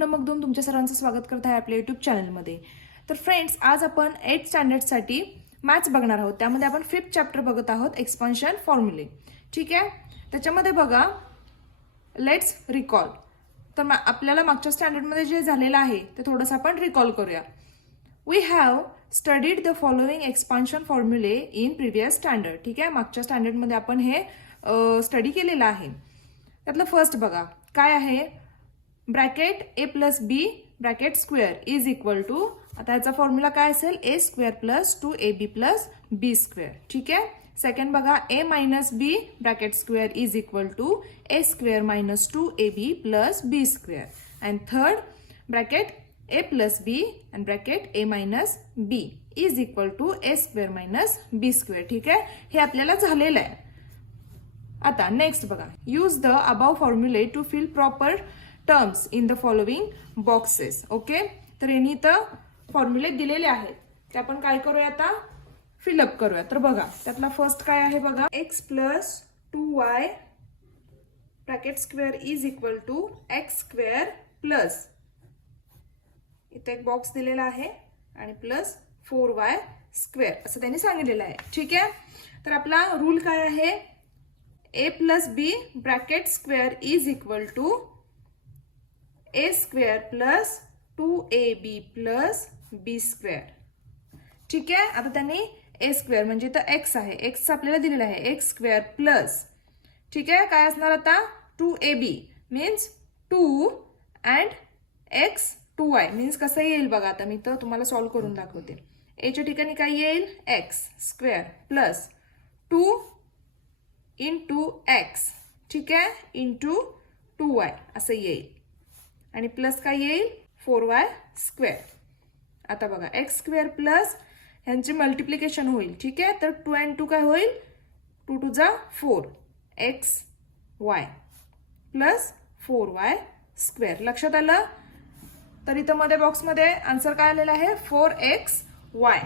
पुन्हा मग तुमच्या सर्वांचं स्वागत करत आहे आपल्या यूट्यूब चॅनलमध्ये. तर फ्रेंड्स, आज आपण 8th स्टँडर्डसाठी मॅथ्स बघणार आहोत. त्यामध्ये आपण 5th चॅप्टर बघत आहोत, एक्सपान्शन फॉर्म्युले. ठीक आहे, त्याच्यामध्ये बघा लेट्स रिकॉल. तर आपल्याला मागच्या स्टँडर्डमध्ये जे झालेलं आहे ते थोडंसं आपण रिकॉल करूया. We have studied the following expansion formulae in previous standard. ठीक आहे, मागच्या स्टँडर्डमध्ये आपण हे स्टडी केलेलं आहे. त्यातलं फर्स्ट बघा काय आहे, bracket a plus b bracket square is equal to, आता याचा फॉर्म्युला काय असेल, a square plus 2ab plus b square. ठीक आहे. सेकंड बघा, a minus b bracket square is equal to a square minus 2ab plus b square. And third bracket a plus b and bracket a minus b is equal to a square minus b square. ठीक आहे, हे आपल्याला झालेलं आहे. आता next बघा, use the above formulae to fill proper terms in the following boxes. Okay, तर यांनी तर फॉर्म्युले दिलेले आहेत, ते आपण काय करूया आता, फिलअप करूया. तर बघा त्यातला फर्स्ट काय आहे बघा, x plus 2y bracket square is equal to x square plus, इथे एक बॉक्स दिलेला आहे, आणि प्लस 4y स्क्वेअर असं त्यांनी सांगितलेलं आहे. ठीक आहे, तर आपला रूल काय आहे, a plus b bracket square is equal to a square plus 2ab plus b square. ठीक आहे, आता त्यांनी ए स्क्वेअर म्हणजे तर एक्स आहे, एक्स आपल्याला दिलेला आहे, एक्स स्क्वेअर प्लस, ठीक आहे, काय असणार आता, 2ab means 2 and x 2y means कसं येईल बघा, आता मी तर तुम्हाला सॉल्व्ह करून दाखवते. एच्या ठिकाणी काय येईल, x square plus 2 into x, ठीक आहे, इंटू 2y असं येईल, आणि प्लस काय येईल, 4y स्क्वेअर. आता बघा एक्स स्क्वेअर प्लस ह्यांची मल्टिप्लिकेशन होईल. ठीक आहे, तर 2 and 2 काय होईल, 2 2 जा 4 x Y plus 4y square. लक्षात आलं. तर इथं मध्ये बॉक्समध्ये आन्सर काय आलेला आहे, 4xy.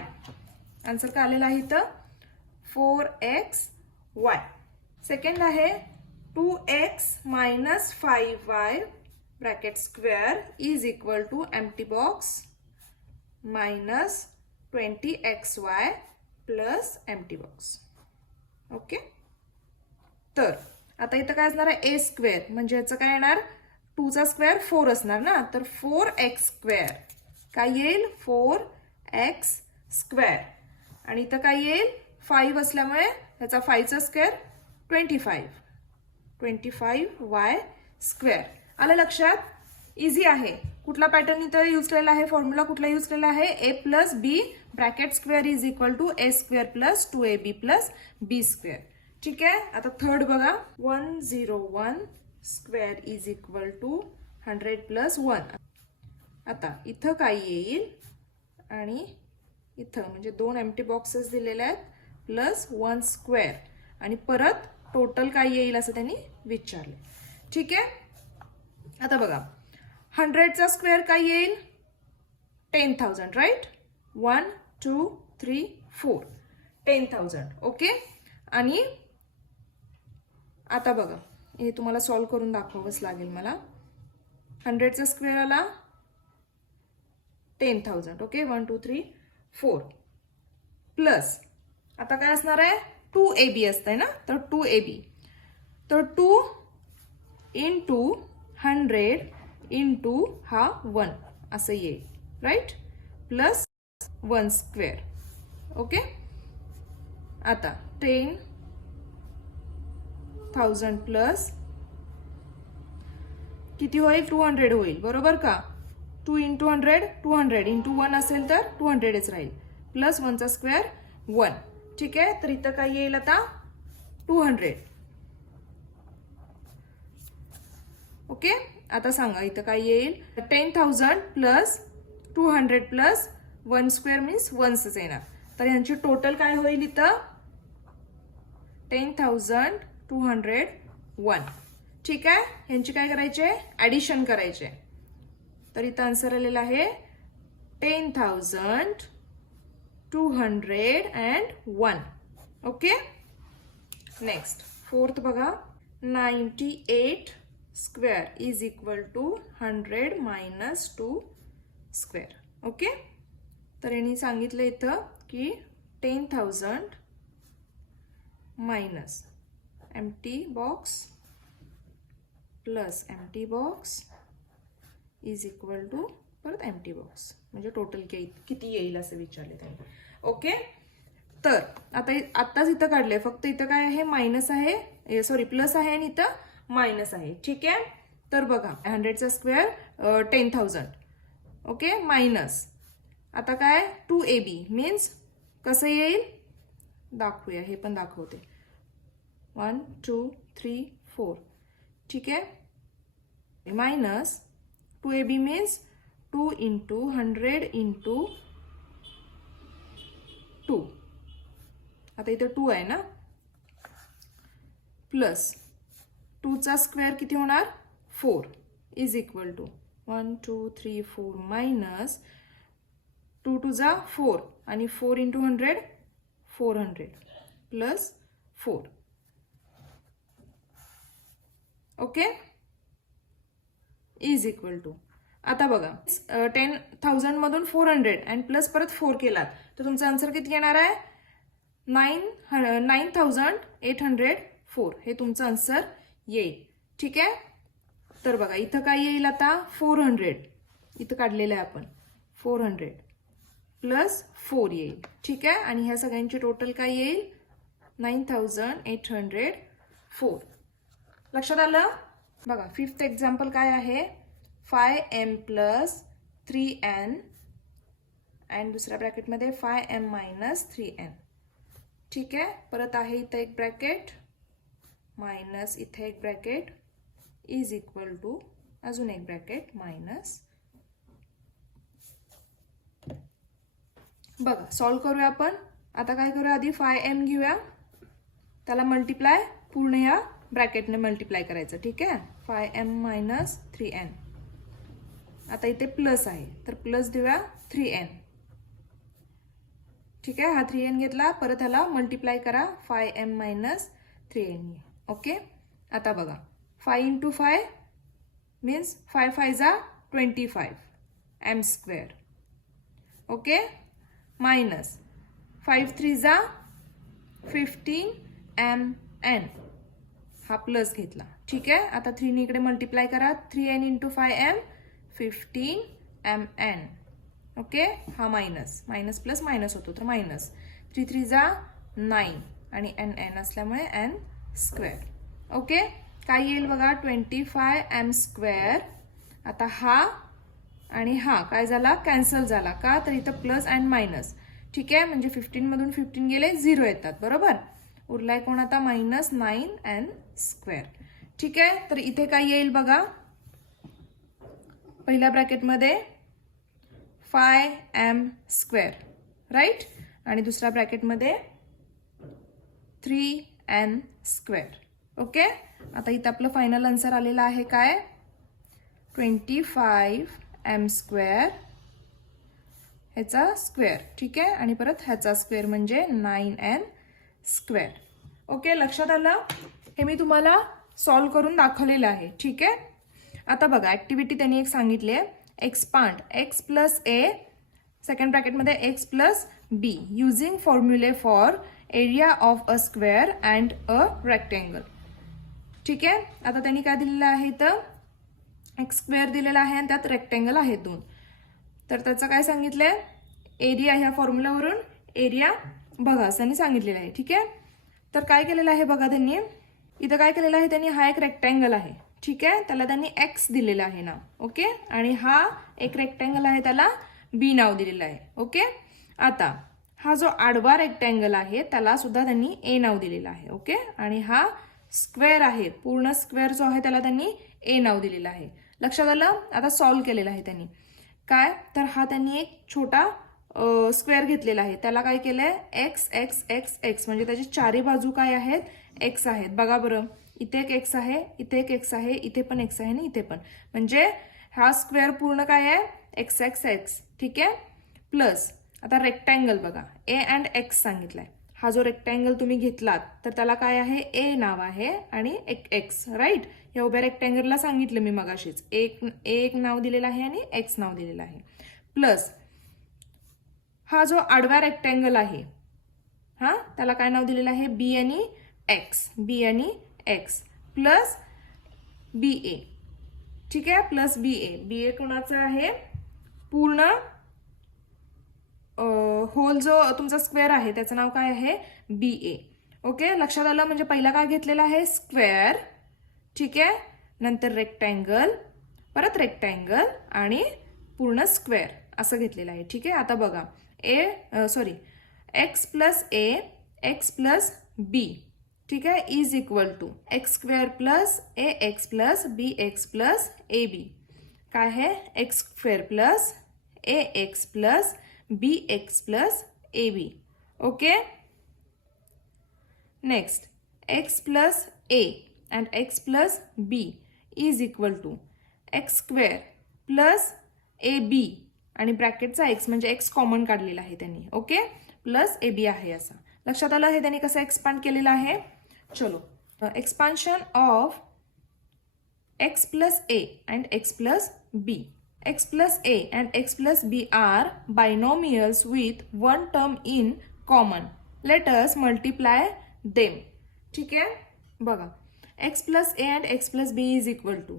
आन्सर काय आलेला आहे इथं, 4xy. सेकंड आहे 2x minus 5y bracket square is equal to empty box minus 20xy plus empty box. Okay, तर आता इथं काय असणार आहे, ए स्क्वेअर म्हणजे याचं काय येणार, 2 चा स्क्वेअर 4 असणार ना, तर 4x स्क्वेअर काय येईल, 4x स्क्वेअर, आणि इथं काय येईल, 5 असल्यामुळे त्याचा 5 चा स्क्वेअर 25y स्क्वेअर. आलं लक्षात, इझी आहे. कुठला पॅटर्न इथं यूज केलेला आहे, फॉर्म्युला कुठला यूज केलेला आहे, a plus b bracket square is equal to a square plus 2ab plus b square. ठीक आहे, आता थर्ड बघा, 101 square is equal to 100 plus 1. आता इथं काय येईल, आणि इथं म्हणजे 2 एम्प्टी बॉक्सेस दिलेले आहेत प्लस 1 स्क्वेअर, आणि परत टोटल काय येईल असं त्यांनी विचारले. ठीक आहे, आता बघा 100 चा स्क्वेअर काय येईल, 10,000 राईट, 1 2 3 4 10,000. ओके, आणि आता बघा हे तुम्हाला सॉल्व्ह करून दाखवावंच लागेल मला. 100 चा स्क्वेअर आला 10,000. ओके, 1 2 3 4 प्लस आता काय असणार आहे, 2ab असतंय ना, तर 2ab, तर 2 इंटू 100 इंटू हा 1 असं येईल, राईट, प्लस 1 स्क्वेअर. ओके, आता 10,000 प्लस किती होईल, 200 होईल, बरोबर का, 2 इंटू 100 200 इंटू 1 असेल तर 200च राहील, प्लस 1 चा स्क्वेअर 1. ठीक आहे, तर इथं काय येईल आता, 200. ओके, आता सांगा इथं काय येईल, 10,000 प्लस 200 प्लस 1 स्क्वेअर मीन्स 1च येणार. तर यांची टोटल काय होईल इथं, 10,201. ठीक आहे, यांची काय करायचे, ऍडिशन करायचे. तर इथं आन्सर आलेला आहे 10,201. ओके, नेक्स्ट फोर्थ बघा, 98 square is equal to 100 minus 2 square. Okay, तर यांनी सांगितलं इथं की 10,000 minus empty box plus empty box is equal to परत एम्प्टी बॉक्स, म्हणजे टोटल किती येईल असं विचारले त्यांनी. ओके, तर आताच इथं काढलंय, फक्त इथं काय आहे मायनस आहे, सॉरी प्लस आहे आणि इथं मायनस आहे. ठीक आहे, तर बघा 100चा स्क्वेअर 10,000. ओके, मायनस आता काय 2ab मीन्स कसं येईल दाखवूया, हे पण दाखवते. 1 2 3 4. ठीक आहे, minus 2ab means 2 into 100 into 2. आता इथे 2 आहे ना, प्लस 2चा स्क्वेअर किती होणार 4 इज इक्वल टू 1 2 3 4 मायनस 2 2 जा 4 आणि 4 into 100 400 plus 4. Okay, is equal to, आता बघा 10,000 मधून 400 आणि प्लस परत 4 केलात तर तुमचा आन्सर किती येणार आहे 9,804. हे तुमचं आन्सर येईल. ठीक आहे, तर बघा इथं काय येईल आता 400, इथं काढलेलं आहे आपण 400 प्लस 4 येईल. ठीक आहे, आणि ह्या सगळ्यांची टोटल काय येईल 9,804. लक्षात आलं. बघा 5th एक्झाम्पल काय आहे 5m प्लस 3n आणि दुसऱ्या ब्रॅकेटमध्ये 5m मायनस 3n. ठीक आहे, परत आहे इथं एक ब्रॅकेट मायनस इथे एक ब्रॅकेट इज इक्वल टू अजून एक ब्रॅकेट मायनस. बघा सॉल्व करूया आपण. आता काय करूया, आधी 5m घेऊया, त्याला मल्टिप्लाय पूर्ण ह्या ब्रॅकेटने मल्टिप्लाय करायचं. ठीक आहे, 5m मायनस 3n. आता इथे प्लस आहे तर प्लस देऊया 3n. ठीक आहे, हा 3n घेतला, परत ह्याला मल्टिप्लाय करा 5m मायनस 3n. ओके, आता बघा 5 इंटू 5 मीन्स 5 5 जा 25 m स्क्वेअर. ओके, मायनस 5 3 जा 15 mn, हा प्लस घेतला. ठीक आहे, आता 3 ने इकडे मल्टिप्लाय करा 3n into 5m 15 mn. Okay, हा मायनस मायनस प्लस मायनस होतो तर मायनस 3 3 जा 9 आणि n असल्यामुळे n स्क्वेअर. ओके, काय येईल बघा 25 m स्क्वेअर. आता हा आणि हा काय झाला कॅन्सल झाला का, तर इथं प्लस अँड मायनस. ठीक आहे, म्हणजे 15 मधून 15 गेले 0 येतात बरोबर. उरलाय कोण आता मायनस 9n स्क्वेअर. ठीक आहे, तर इथे काय येईल बघा पहिल्या ब्रॅकेटमध्ये 5m स्क्वेअर राईट, आणि दुसऱ्या ब्रॅकेटमध्ये 3n स्क्वेअर. ओके, आता इथं आपलं फायनल आन्सर आलेलं आहे काय 25m स्क्वेअर ह्याचा स्क्वेअर. ठीक आहे, आणि परत ह्याचा स्क्वेअर म्हणजे 9n स्क्वेअर. ओके, लक्षात आलं. हे मी तुम्हाला सॉल्व करून दाखवलेलं आहे. ठीक आहे, आता बघा ऍक्टिव्हिटी त्यांनी एक सांगितली आहे expand x plus a second ब्रॅकेटमध्ये x plus b using formulae for area of a square and a rectangle. ठीक आहे, आता त्यांनी काय दिलेलं आहे तर एक्स स्क्वेअर दिलेला आहे आणि त्यात रेक्टेंगल आहे 2. तर त्याचं काय सांगितलंय एरिया, ह्या फॉर्म्युलावरून एरिया बघा असं त्यांनी सांगितलेलं आहे. ठीक आहे, तर काय केलेलं आहे बघा त्यांनी इथं काय केलेलं आहे त्यांनी, हा एक रेक्टेंगल आहे. ठीक आहे, त्याला त्यांनी एक्स दिलेलं आहे नाव. ओके, आणि हा एक रेक्टेंगल आहे त्याला बी नाव दिलेलं आहे. ओके, आता हा जो आडवा रेक्टेंगल आहे त्याला सुद्धा त्यांनी ए नाव दिलेलं आहे. ओके, आणि हा स्क्वेअर आहे पूर्ण स्क्वेअर जो आहे त्याला त्यांनी ए नाव दिलेलं आहे. लक्षात आलं. आता सॉल्व केलेलं आहे त्यांनी काय, तर हा त्यांनी एक छोटा स्क्वेअर घेतलेला आहे, त्याला काय केलंय एक्स एक्स एक्स एक्स, म्हणजे त्याची चारी बाजू काय आहेत एक्स आहेत. बघा बरं, इथे एक एक्स आहे, इथे एक एक्स आहे, इथे पण एक्स आहे आणि इथे पण, म्हणजे हा स्क्वेअर पूर्ण काय आहे एक्स एक्स एक्स. ठीक आहे, प्लस आता रेक्टँगल बघा ए अँड एक्स सांगितलंय, हा जो रेक्टँगल तुम्ही घेतलात तर त्याला काय आहे, ए नाव आहे आणि एक एक्स, राईट. या उभ्या रेक्टँगलला सांगितलं मी मगाशीच, एक नाव दिलेलं आहे आणि एक्स नाव दिलेलं आहे. प्लस हा जो आडवा रेक्टँगल आहे हा त्याला काय नाव दिलेलं आहे, बी आणि एक्स प्लस बी ए. ठीक आहे, प्लस बी ए कोणाचं आहे, पूर्ण होल जो तुमचा स्क्वेअर आहे त्याचं नाव काय आहे, बी ए. ओके, लक्षात आलं. म्हणजे पहिला काय घेतलेला आहे, स्क्वेअर. ठीक आहे, नंतर रेक्टँगल, परत रेक्टँगल आणि पूर्ण स्क्वेअर असं घेतलेलं आहे. ठीक आहे, आता बघा x plus a x plus b, ठीक आहे, is equal to x square plus a x plus b x plus a b. काय आहे, x square plus a x plus b x plus a b. Okay, next x plus a and x plus b is equal to x square plus a b आणि ब्रॅकेटचा x म्हणजे x common काढलेला आहे त्यांनी. Okay, plus a बी आहे असं. लक्षात आलं हे त्यांनी कसं एक्सपांड केलेलं आहे. चलो, expansion of x plus a and x plus b. X plus a and x plus b are binomials with one term in common. Let us multiply them. ठीक आहे, बघा x plus a and x plus b is equal to,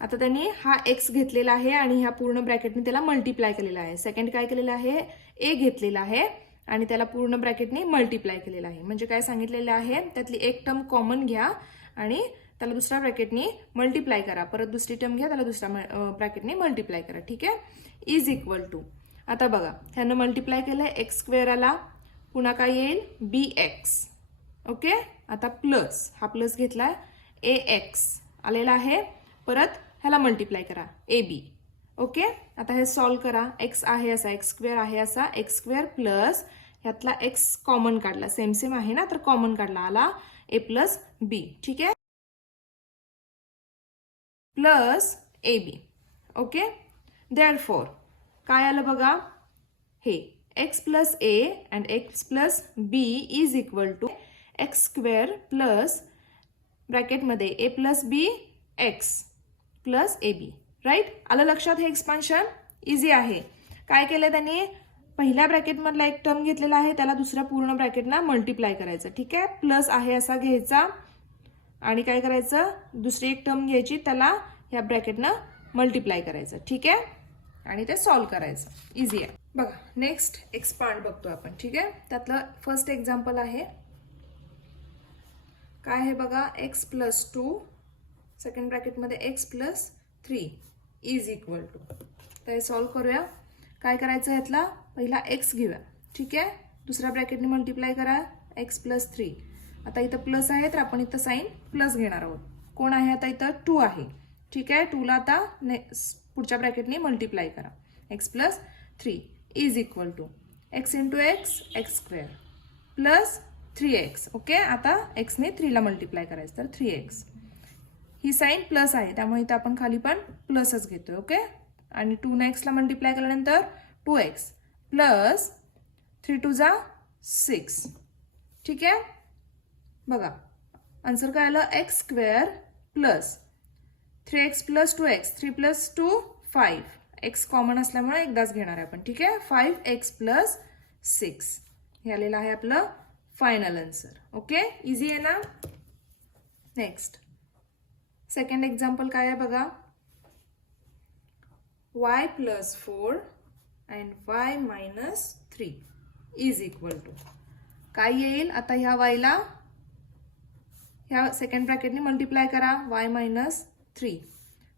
आता त्यांनी हा x घेतलेला आहे आणि ह्या पूर्ण ब्रॅकेटने त्याला मल्टिप्लाय केलेला आहे. सेकंड काय केलेलं आहे, a घेतलेला आहे आणि त्याला पूर्ण ब्रॅकेटने मल्टिप्लाय केलेला आहे. म्हणजे काय सांगितलेलं आहे, त्यातली एक टर्म कॉमन घ्या आणि त्याला दुसऱ्या ब्रॅकेटने मल्टिप्लाय करा, परत दुसरी टर्म घ्या त्याला दुसऱ्या ब्रॅकेटने मल्टिप्लाय करा. ठीक आहे, इज इक्वल टू, आता बघा ह्यानं मल्टिप्लाय केलंय एक्स स्क्वेअर आला, पुन्हा काय येईल बी एक्स. ओके, आता प्लस हा प्लस घेतलाय ए एक्स आलेला आहे, परत ह्याला मल्टिप्लाय करा ए बी. ओके, आता हे सॉल्व करा. एक्स आहे असा, एक्स स्क्वेअर आहे असा, एक्स स्क्वेअर प्लस ह्यातला एक्स कॉमन काढला, सेम आहे ना तर कॉमन काढला, आला ए प्लस बी. ठीक आहे, plus a b. Okay, therefore काय आलं बघा, हे x plus a and x plus b is equal to x square plus ब्रॅकेटमध्ये a plus b x plus a b. Right, आलं लक्षात. हे एक्सपान्शन इझी आहे. काय केलं त्यांनी, पहिल्या ब्रॅकेटमधला एक टर्म घेतलेला आहे त्याला दुसऱ्या पूर्ण ब्रॅकेटना मल्टिप्लाय करायचं. ठीक आहे, प्लस आहे असा घ्यायचा आणि काय करायचं, दुसरी एक टर्म घ्यायची त्याला ह्या ब्रॅकेटनं मल्टिप्लाय करायचं. ठीक आहे, आणि ते सॉल्व करायचं. इझी आहे. बघा नेक्स्ट एक्सपांड बघतो आपण. ठीक आहे, त्यातलं फर्स्ट एक्झाम्पल आहे, काय आहे बघा, एक्स प्लस 2 सेकंड ब्रॅकेटमध्ये x plus 3 is equal to. तर हे सॉल्व करूया. काय करायचं, ह्यातला पहिला एक्स घेऊया. ठीक आहे, दुसऱ्या ब्रॅकेटने मल्टिप्लाय करा एक्स प्लस 3. आता इथं प्लस आहे तर आपण इथं साइन प्लस घेणार आहोत. कोण आहे, आता इथं 2 आहे. ठीक आहे, 2 ला आता पुढच्या ब्रॅकेटने मल्टिप्लाय करा x plus 3 is equal to x into x x square plus 3x. Okay, आता एक्सने 3 ला मल्टिप्लाय करायचं तर 3x. ही साइन प्लस आहे त्यामुळे इथं आपण खाली पण प्लसच घेतोय. ओके, आणि 2 ने x ला मल्टिप्लाय केल्यानंतर 2x प्लस 3 2 जा 6. ठीक आहे, बघा आन्सर काय आलं, x square plus 3x plus 2x, 3 plus 2 5. X common असल्यामुळे एकदाच घेणार आहे आपण. ठीक आहे, 5x प्लस 6 हे आलेलं आहे आपलं फायनल आन्सर. ओके, इझी आहे ना. नेक्स्ट सेकंड एक्झाम्पल काय आहे बघा, y plus 4 and y minus 3 is equal to. काय येईल, आता ह्या y ला ह्या सेकंड ब्रॅकेटने मल्टिप्लाय करा y मायनस 3.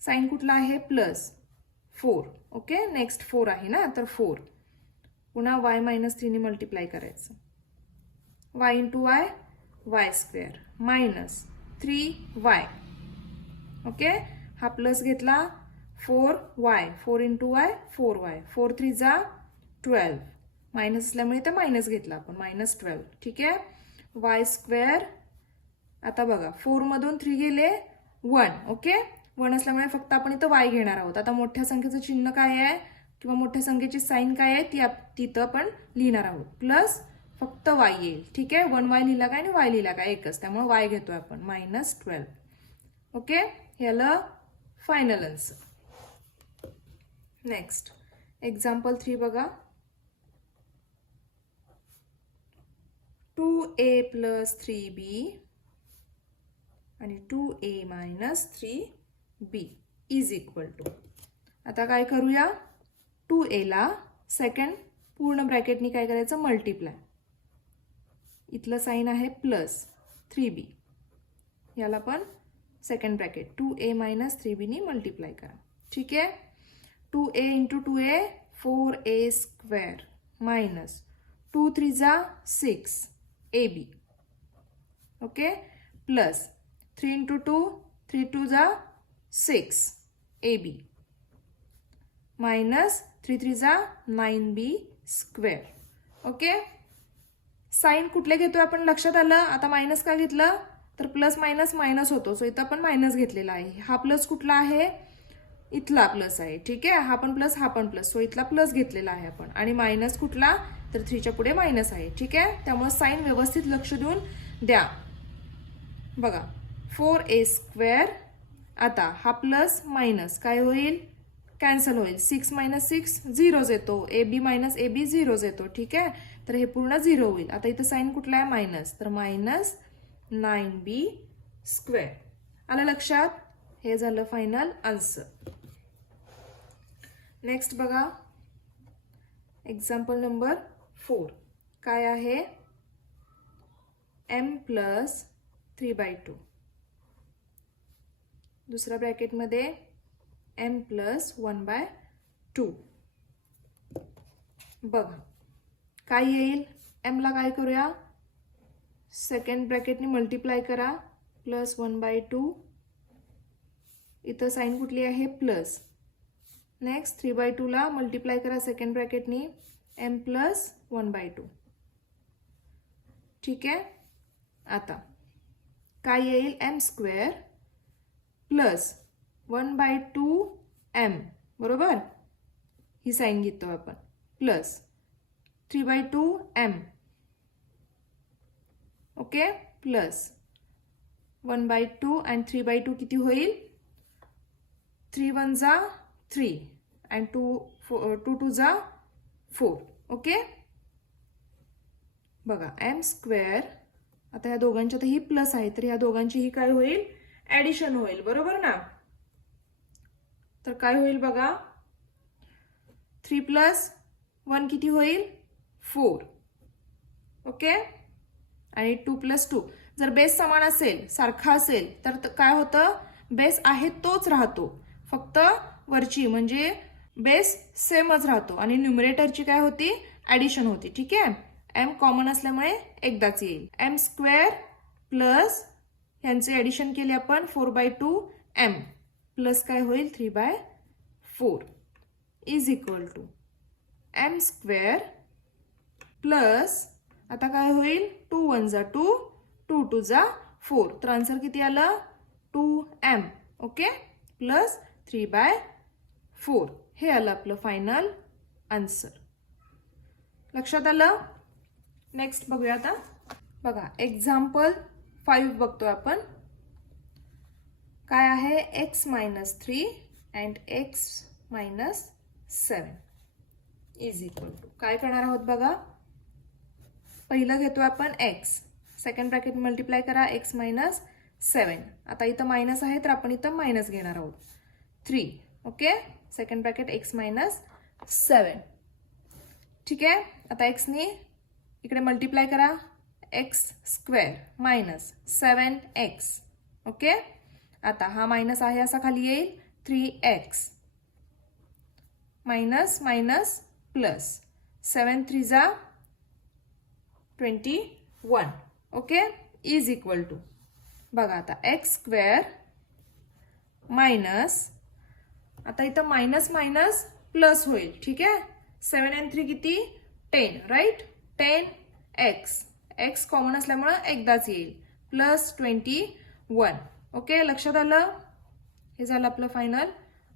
साइन कुठला आहे, प्लस 4. ओके, नेक्स्ट 4 आहे ना तर 4, पुन्हा y मायनस 3 ने मल्टिप्लाय करायचं, y into y y square minus 3y. Okay, हा प्लस घेतला 4y, 4 इंटू y 4y, 4 3 जा 12, मायनस असल्यामुळे इथं मायनस घेतला आपण, मायनस 12. ठीक आहे, y स्क्वेअर. आता बघा 4 मधून 3 गेले 1. ओके, 1 असल्यामुळे फक्त आपण इथं y घेणार आहोत. आता मोठ्या संख्येचं चिन्ह काय आहे किंवा मोठ्या संख्येची साइन काय आहे ती तिथं आपण लिहिणार आहोत, प्लस फक्त y येईल. ठीक आहे, 1y लिहिला काय आणि y लिहिला काय एकच, त्यामुळे y घेतोय आपण -12. ओके, याला फायनल आन्सर. नेक्स्ट एक्झाम्पल 3 बघा. 2a + 3b आणि 2a - 3b is equal to. आता काय करूया, 2a ला सेकंड पूर्ण ब्रॅकेटनी काय करायचं, मल्टिप्लाय. इथलं साइन आहे प्लस 3b, याला पण सेकंड ब्रॅकेट 2a - 3b नी मल्टिप्लाय करा. ठीक आहे, 2a × 2a 4a² मायनस 2 3 जा 6ab. ओके, प्लस 3 × 2 3 2 जा 6ab मायनस 3 3 जा 9b². ओके, साइन कुठले घेतोय आपण लक्षात आलं. आता मायनस का घेतलं, तर प्लस मायनस मायनस होतो, सो इथं आपण मायनस घेतलेला आहे. हा प्लस कुठला आहे, इथला प्लस आहे. ठीक आहे, हा पण प्लस हा पण प्लस, सो इथला प्लस घेतलेला आहे आपण. आणि मायनस कुठला, तर 3च्या पुढे मायनस आहे. ठीक आहे, त्यामुळे साइन व्यवस्थित लक्ष देऊन द्या. बघा 4a². आता हा प्लस मायनस काय होईल, कॅन्सल होईल. 6 - 6 झिरोज येतो, ab - ab झिरोज येतो. ठीक आहे, तर हे पूर्ण 0 होईल. आता इथं साइन कुठला आहे, मायनस, तर -9b². आलं लक्षात, हे झालं फायनल आन्सर. नेक्स्ट बघा एक्झाम्पल नंबर 4. काय आहे, m + 3/2. दुसऱ्या ब्रॅकेटमध्ये m + 1/2. बघा काय येईल, m ला काय करूया, सेकंड ब्रॅकेटने मल्टिप्लाय करा, प्लस 1/2. इथं साइन कुठली आहे, प्लस. नेक्स्ट 3/2 ला मल्टिप्लाय करा सेकंड ब्रॅकेटनी, m + 1/2. ठीक आहे, आता काय येईल, m² प्लस 1/2m, बरोबर, ही साइन घेतो आपण, प्लस 3/2m. ओके, प्लस 1/2 आणि 3/2 किती होईल, 3 1 जा 3 आणि 2 2 जा 4. ओके, बघा m². आता ह्या दोघांच्यात ही प्लस आहे, तर ह्या दोघांची ही काय होईल, ऍडिशन होईल, बरोबर ना. तर काय होईल बघा, 3 + 1 किती होईल, 4. ओके, आणि 2 + 2. जर बेस समान असेल, सारखा असेल, तर काय होतं, बेस आहे तोच राहतो, फक्त वरची म्हणजे बेस सेमच राहतो आणि न्यूमरेटरची काय होती, ऍडिशन होती. ठीक आहे, m कॉमन असल्यामुळे एकदाच येईल. m² प्लस ह्यांचे ऍडिशन केले आपण 4/2m प्लस काय होईल, 3/4 is equal to m² plus, आता काय होईल, 2 1 जा 2 2 2 जा 4. तर आन्सर किती आलं, 2m. Okay, plus 3/4. हे आलं आपलं फायनल आन्सर. लक्षात आलं. नेक्स्ट बघूया. आता बघा एक्झाम्पल 5 बघतोय आपण. काय आहे, x - 3 and x - 7 is equal to. काय करणार आहोत बघा, पहिलं घेतो आपण x, सेकंड ब्रॅकेट मल्टिप्लाय करा, x - 7. आता इथं मायनस आहे, तर आपण इथं मायनस घेणार आहोत, 3. Okay, second bracket x - 7. ठीक आहे, आता x ने इकडे मल्टिप्लाय करा, x² मायनस 7x. ओके, आता हा मायनस आहे असा खाली येईल, 3x मायनस मायनस प्लस 7 3 जा 21. Okay, is equal to. बघा आता x² मायनस, आता इथं मायनस मायनस प्लस होईल. ठीक आहे, 7 आणि 3 किती, 10. Right, 10x. x कॉमन असल्यामुळे एकदाच येईल, प्लस 21. ओके, लक्षात आलं. हे झालं आपलं फायनल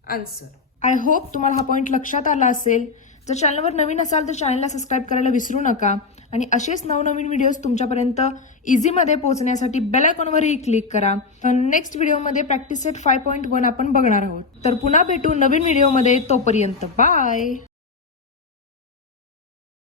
आन्सर. आय होप तुम्हाला हा पॉईंट लक्षात आला असेल. जर चॅनलवर नवीन असाल तर चॅनलला सबस्क्राईब करायला विसरू नका आणि असेच नवनवीन व्हिडिओज तुमच्यापर्यंत इझीमध्ये पोहोचण्यासाठी बेल आयकॉनवरही क्लिक करा. नेक्स्ट व्हिडिओमध्ये प्रॅक्टिस सेट 5.1 आपण बघणार आहोत. तर पुन्हा भेटू नवीन व्हिडिओमध्ये. तोपर्यंत बाय.